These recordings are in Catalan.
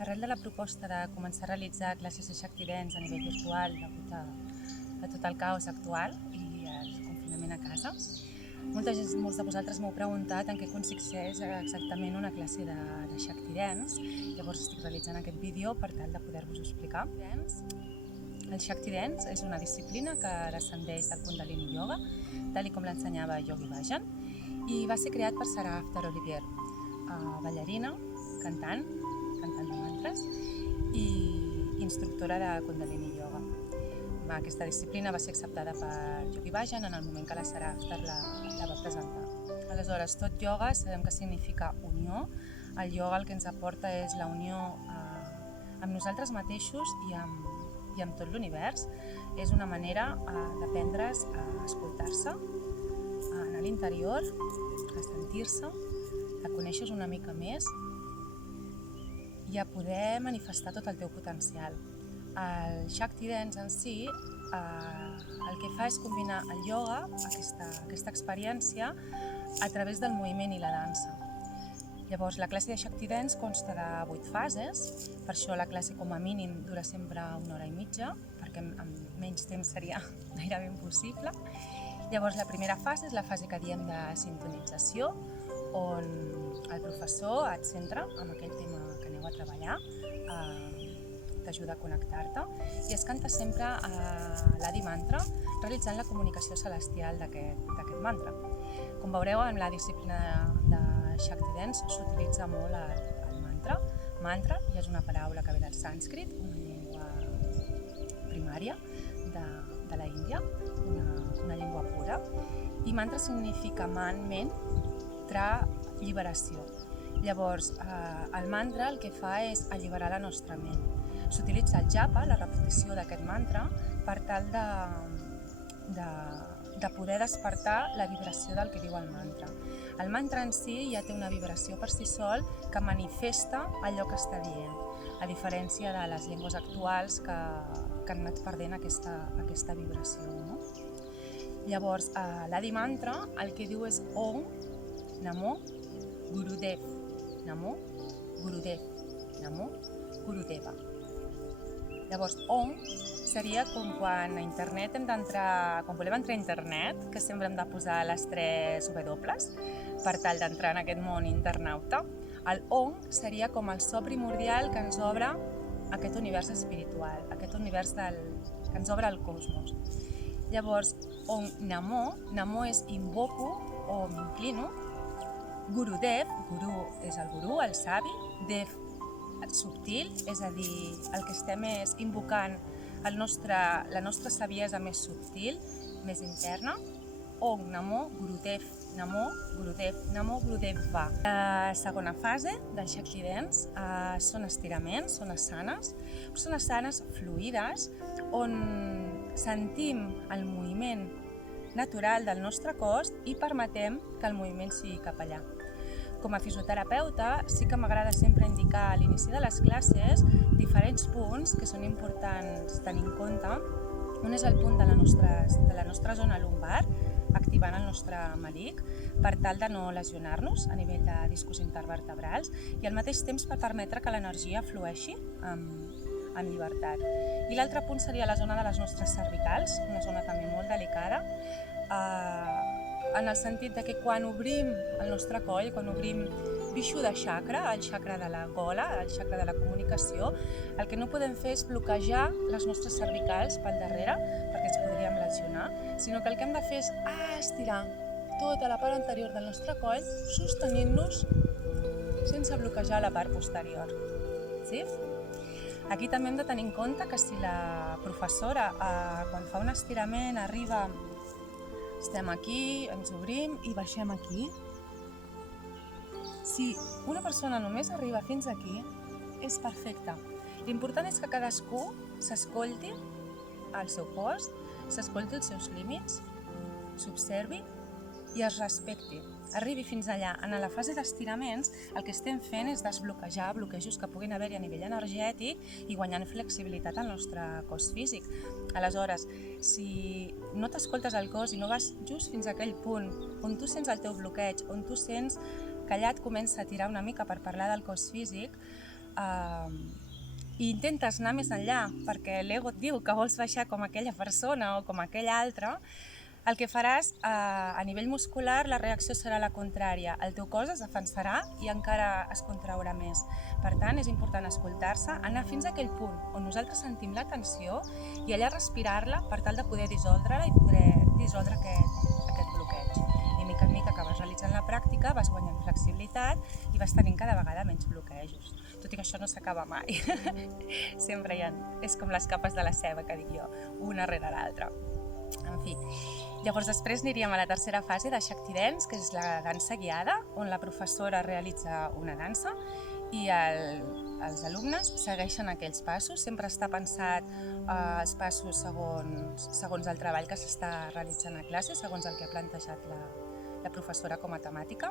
Arrel de la proposta de començar a realitzar classes de Shakti Dance a nivell virtual degut a tot el caos actual i al confinament a casa, molts de vosaltres m'heu preguntat en què consisteix exactament una classe de Shakti Dance. Llavors estic realitzant aquest vídeo per tal de poder-vos explicar. El Shakti Dance és una disciplina que descendeix del Kundalini Yoga, tal com l'ensenyava Yogi Bhajan, i va ser creat per Sarah After Olivier, ballarina, cantant de mantres i instructora de Kundalini Yoga. Aquesta disciplina va ser acceptada per Yogi Bhajan en el moment que la Sarah After la va presentar. Aleshores, tot ioga sabem que significa unió. El ioga el que ens aporta és la unió amb nosaltres mateixos i amb tot l'univers. És una manera d'aprendre's a escoltar-se, a anar a l'interior, a sentir-se, a conèixer-se una mica més i a poder manifestar tot el teu potencial. El Shakti Dance en si el que fa és combinar el ioga, aquesta experiència, a través del moviment i la dansa. Llavors, la classe de Shakti Dance consta de 8 fases, per això la classe com a mínim dura sempre 1 hora i mitja, perquè amb menys temps seria gairebé impossible. Llavors, la primera fase és la fase que diem de sintonització, on el professor et centra en aquell tema que aneu a treballar, t'ajuda a connectar-te, i es canta sempre l'Adi Mantra, realitzant la comunicació celestial d'aquest mantra. Com veureu, en la disciplina de Shakti Dance s'utilitza molt el mantra. Mantra ja és una paraula que ve del sànscrit, una llengua primària de la Índia, una llengua pura, i mantra significa man, ment, tra, lliberació. Llavors, el mantra el que fa és alliberar la nostra ment. S'utilitza el japa, la repetició d'aquest mantra, per tal de poder despertar la vibració del que diu el mantra. El mantra en si ja té una vibració per si sol que manifesta allò que està dient, a diferència de les llengües actuals que han anat perdent aquesta vibració. No? Llavors, l'Adi Mantra el que diu és Om, Namo, Gurudev, Namo, Gurudev, Namo, Gurudeva. Llavors, Om seria com quan a internet quan volem entrar a internet, que sempre hem de posar les 3 W per tal d'entrar en aquest món internauta. El Om seria com el so primordial que ens obre aquest univers espiritual, aquest univers que ens obre el cosmos. Llavors, Om Namo, Namo és invoco o m'inclino. Gurudev, Guru és el guru, el savi, Dev subtil, és a dir, el que estem és invocant la nostra saviesa més subtil, més interna. Om Namo Gurudev, Namo Gurudev, Namo Gurudeva. La segona fase del Shakti Dance són estiraments, són asanes, però són asanes fluides on sentim el moviment natural del nostre cos i permetem que el moviment sigui cap allà. Com a fisioterapeuta, sí que m'agrada sempre indicar a l'inici de les classes diferents punts que són importants tenir en compte. Un és el punt de la nostra zona lumbar, activant el nostre melic, per tal de no lesionar-nos a nivell de discos intervertebrals i al mateix temps per permetre que l'energia flueixi amb llibertat. I l'altre punt seria la zona de les nostres cervicals, una zona també molt delicada, en el sentit de que quan obrim el nostre coll, quan obrim Vishuddha Chakra, el chakra de la gola, el chakra de la comunicació, el que no podem fer és bloquejar les nostres cervicals pel darrere, perquè ens podríem lesionar, sinó que el que hem de fer és estirar tota la part anterior del nostre coll, sostenint-nos sense bloquejar la part posterior. Sí? Aquí també hem de tenir en compte que si la professora, quan fa un estirament, estem aquí, ens obrim i baixem aquí. Si una persona només arriba fins aquí, és perfecte. L'important és que cadascú s'escolti al seu cos, s'escolti els seus límits, s'observi i es respecti. Arribi fins allà. En la fase d'estiraments, el que estem fent és desbloquejar bloquejos que puguin haver-hi a nivell energètic i guanyant flexibilitat al nostre cos físic. Aleshores, si no t'escoltes el cos i no vas just fins a aquell punt on tu sents el teu bloqueig, on tu sents que allà et comença a tirar una mica per parlar del cos físic, i intentes anar més enllà, perquè l'ego et diu que vols baixar com aquella persona o com aquella altra, el que faràs a nivell muscular, la reacció serà la contrària. El teu cos es defensarà i encara es contraurà més. Per tant, és important escoltar-se, anar fins a aquell punt on nosaltres sentim la tensió i allà respirar-la per tal de poder dissoldre-la i poder dissoldre aquest bloqueig. I mica en mica que vas realitzant la pràctica vas guanyant flexibilitat i vas tenint cada vegada menys bloquejos. Tot i que això no s'acaba mai. Sempre hi ha... És com les capes de la ceba, que dic jo, una rere l'altra. En fi, llavors després aniríem a la tercera fase de Shakti Dance, que és la dansa guiada, on la professora realitza una dansa i els alumnes segueixen aquells passos. Sempre està pensat els passos segons el treball que s'està realitzant a classe, segons el que ha plantejat la professora com a temàtica.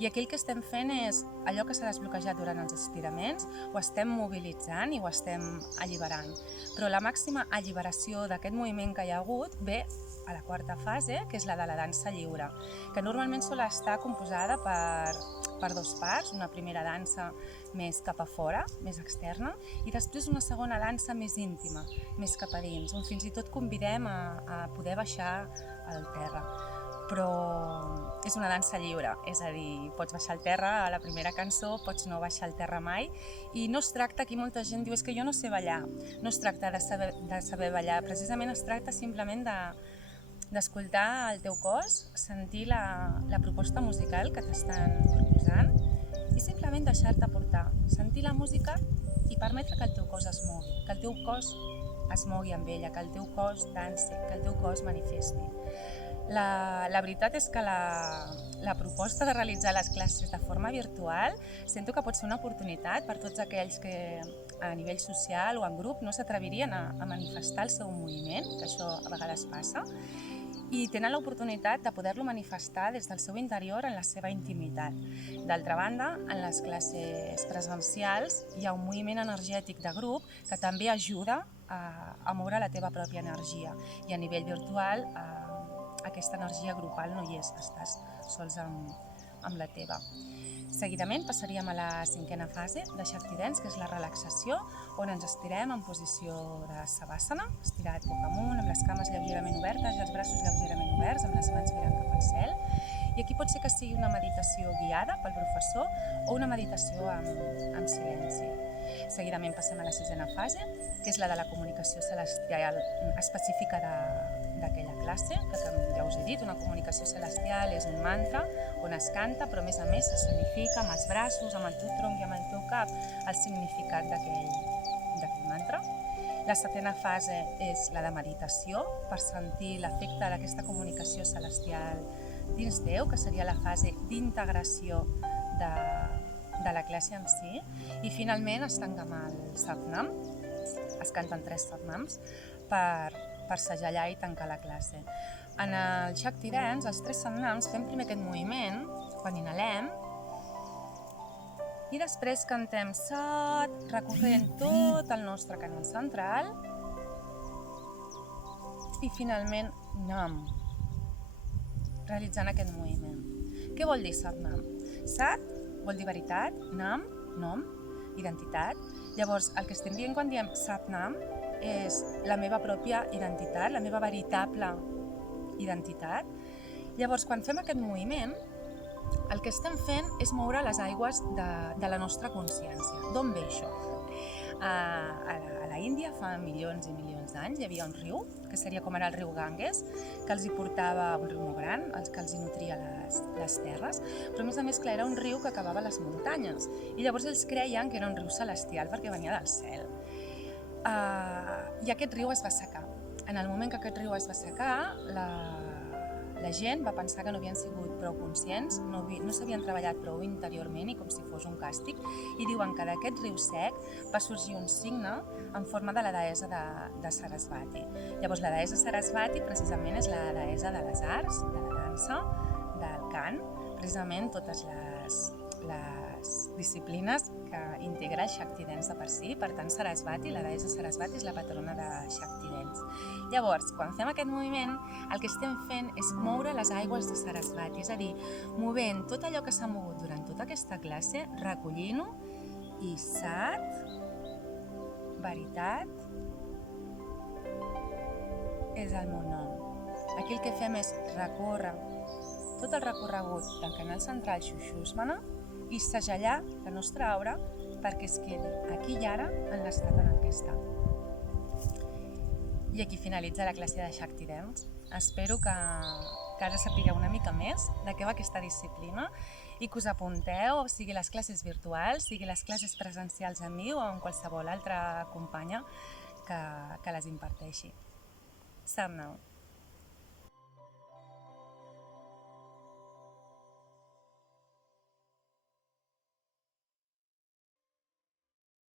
I aquí el que estem fent és allò que s'ha desbloquejat durant els estiraments, ho estem mobilitzant i ho estem alliberant. Però la màxima alliberació d'aquest moviment que hi ha hagut ve a la quarta fase, que és la de la dansa lliure, que normalment sol estar composada per dos parts, una primera dansa més cap a fora, més externa, i després una segona dansa més íntima, més cap a dins, on fins i tot convidem a poder baixar al terra. Però és una dansa lliure, és a dir, pots baixar al terra a la primera cançó, pots no baixar al terra mai, i no es tracta, aquí molta gent diu, és que jo no sé ballar, no es tracta de saber ballar, precisament es tracta simplement d'escoltar el teu cos, sentir la proposta musical que t'estan proposant i simplement deixar-te portar, sentir la música i permetre que el teu cos es mogui, que el teu cos es mogui amb ella, que el teu cos dansi, que el teu cos manifesti. La veritat és que la proposta de realitzar les classes de forma virtual sento que pot ser una oportunitat per tots aquells que a nivell social o en grup no s'atrevirien a manifestar el seu moviment, que això a vegades passa, i tenen l'oportunitat de poder-lo manifestar des del seu interior en la seva intimitat. D'altra banda, en les classes presencials hi ha un moviment energètic de grup que també ajuda a moure la teva pròpia energia, i a nivell virtual aquesta energia grupal no hi és, estàs sols amb la teva. Seguidament passaríem a la cinquena fase de Shakti Dance, que és la relaxació, on ens estirem en posició de Savasana, estirat boca amunt, amb les cames lleugerament obertes i els braços lleugerament oberts, amb les mans mirant cap al cel. I aquí pot ser que sigui una meditació guiada pel professor o una meditació amb silenci. Seguidament passem a la sisena fase, que és la de la comunicació celestial específica d'aquella classe, que com ja us he dit, una comunicació celestial és un mantra on es canta, però a més s'escenifica amb els braços, amb el teu tronc i amb el teu cap el significat d'aquell mantra. La setena fase és la de meditació, per sentir l'efecte d'aquesta comunicació celestial dins teu, que seria la fase d'integració de la classe en si. I finalment es tanca amb el Satnam, es canten 3 Satnams per segellar i tancar la classe. En el Shakti Dance, els 3 Satnams, fem primer aquest moviment, quan inhalem, i després cantem Sat, recorrent tot el nostre canal central, i finalment Nam, realitzant aquest moviment. Què vol dir Satnam? Sat vol dir veritat, Nam, nom, identitat. Llavors, el que estem dient quan diem Satnam és la meva pròpia identitat, la meva veritable identitat. Llavors, quan fem aquest moviment, el que estem fent és moure les aigües de la nostra consciència. D'on ve això? A la Índia, fa milions i milions d'anys, hi havia un riu, que seria com ara el riu Ganges, que els hi portava un riu molt gran, que els hi nutria les terres, però a més, clar, era un riu que acabava a les muntanyes, i llavors ells creien que era un riu celestial perquè venia del cel. I aquest riu es va assecar. En el moment que aquest riu es va assecar, la gent va pensar que no havien sigut prou conscients, no s'havien treballat prou interiorment i com si fos un càstig, i diuen que d'aquest riu sec va sorgir un signe en forma de la deessa de Sarasvati. Llavors la deessa Sarasvati precisament és la deessa de les arts, de la dansa, del cant, precisament totes les disciplines que integra el Shakti Dance de per si. Per tant, Sarasvati, la deessa Sarasvati, és la patrona de Shakti Dance. Llavors, quan fem aquest moviment, el que estem fent és moure les aigües de Sarasvati, és a dir, movent tot allò que s'ha mogut durant tota aquesta classe, recollint-ho I Sat, veritat, és el meu nom. Aquí el que fem és recórrer tot el recorregut del canal central Xuxúsmana i segellar la nostra aura perquè es quedi aquí i ara en l'estat en el que està. I aquí finalitza la classe de Shakti Dance. Espero que ara sapigueu una mica més de què va aquesta disciplina i que us apunteu, sigui les classes virtuals, sigui les classes presencials amb mi o amb qualsevol altra companya que les imparteixi. Sarnau.